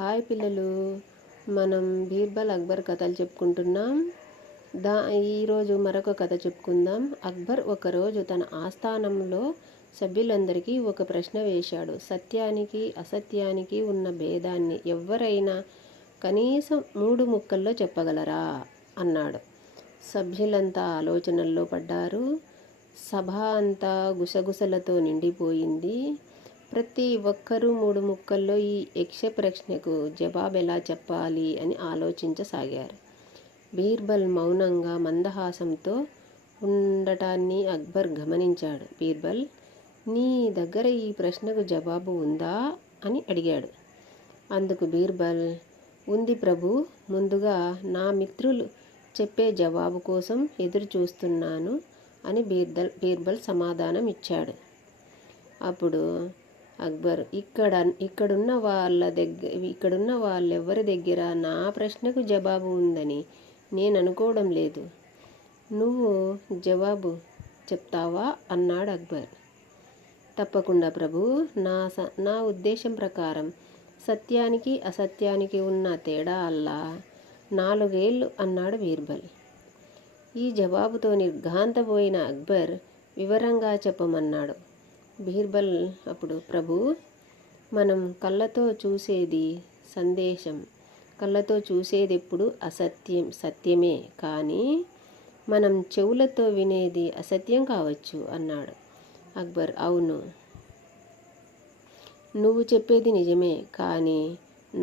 Hi పిల్లలు, మనం బీర్బల్ అక్బర్ కథలు చెప్పుకుంటున్నాం. ఈరోజు మరొక కథ చెప్పుకుందాం. అక్బర్ ఒకరోజు తన ఆస్థానంలో సభ్యులందరికీ ఒక ప్రశ్న వేశాడు. సత్యానికి అసత్యానికి ఉన్న భేదాన్ని ఎవరైనా కనీసం 3 ముక్కల్లో చెప్పగలరా అన్నాడు. సభ్యులంతా ఆలోచనల్లో పడ్డారు. సభ అంతా గుసగుసలతో నిండిపోయింది. ప్రతి ఒక్కరూ 3 ముక్కల్లో ఈ యక్ష ప్రశ్నకు జవాబెలా చెప్పాలి అని ఆలోచించసాగారు. బీర్బల్ మౌనంగా మందహాసంతో ఉండటాన్ని అక్బర్ గమనించాడు. బీర్బల్, నీ దగ్గర ఈ ప్రశ్నకు జవాబు ఉందా అని అడిగాడు. అందుకు బీర్బల్, ఉంది ప్రభు, ముందుగా నా మిత్రులు చెప్పే జవాబు కోసం ఎదురు చూస్తున్నాను అని బీర్బల్ సమాధానం ఇచ్చాడు. అప్పుడు అక్బర్, ఇక్కడున్న వాళ్ళెవరి దగ్గర నా ప్రశ్నకు జవాబు ఉందని నేను అనుకోవడం లేదు. నువ్వు జవాబు చెప్తావా అన్నాడు అక్బర్. తప్పకుండా ప్రభు, నా ఉద్దేశం ప్రకారం సత్యానికి అసత్యానికి ఉన్న తేడా అల్లా 4 ఏళ్ళు అన్నాడు బీర్బల్. ఈ జవాబుతో నిర్ఘాంతపోయిన అక్బర్ వివరంగా చెప్పమన్నాడు. బీర్బల్ అప్పుడు, ప్రభు, మనం కళ్ళతో చూసేది సందేశం, కళ్ళతో చూసేదెప్పుడు సత్యమే, కానీ మనం చెవులతో వినేది అసత్యం కావచ్చు అన్నాడు. అక్బర్, అవును, నువ్వు చెప్పేది నిజమే, కానీ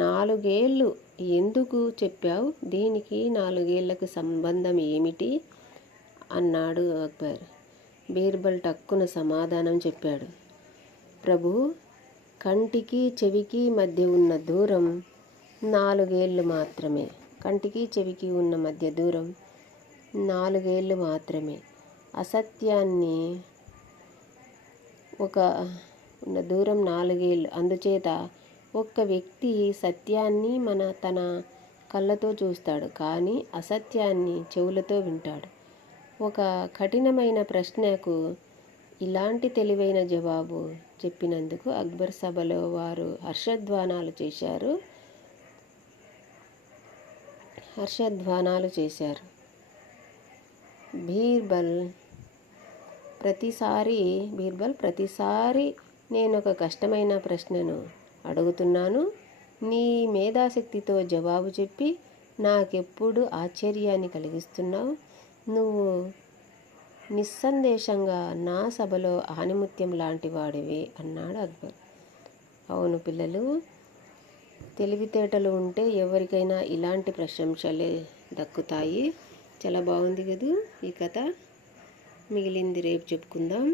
4 ఏళ్ళు ఎందుకు చెప్పావు? దీనికి 4 ఏళ్లకు సంబంధం ఏమిటి అన్నాడు అక్బర్. బీర్బల్ టక్కున సమాధానం చెప్పాడు. ప్రభు, కంటికి చెవికి మధ్య ఉన్న దూరం 4 ఏళ్ళు మాత్రమే. కంటికి చెవికి ఉన్న మధ్య దూరం 4 ఏళ్ళు మాత్రమే. అసత్యాన్ని ఉన్న దూరం 4 ఏళ్ళు. అందుచేత ఒక్క వ్యక్తి సత్యాన్ని తన కళ్ళతో చూస్తాడు, కానీ అసత్యాన్ని చెవులతో వింటాడు. ఒక కఠినమైన ప్రశ్నకు ఇలాంటి తెలివైన జవాబు చెప్పినందుకు అక్బర్ సభలో వారు హర్షధ్వానాలు చేశారు. బీర్బల్, ప్రతిసారి నేనొక కష్టమైన ప్రశ్నను అడుగుతున్నాను. నీ మేధాశక్తితో జవాబు చెప్పి నాకెప్పుడు ఆశ్చర్యాన్ని కలిగిస్తున్నావు. నువ్వు నిస్సందేశంగా నా సభలో ఆణిముత్యం లాంటి వాడివే అన్నాడు అక్బర్. అవును పిల్లలు, తెలివితేటలు ఉంటే ఎవరికైనా ఇలాంటి ప్రశంసలే దక్కుతాయి. చాలా బాగుంది కదూ ఈ కథ. మిగిలింది రేపు చెప్పుకుందాం.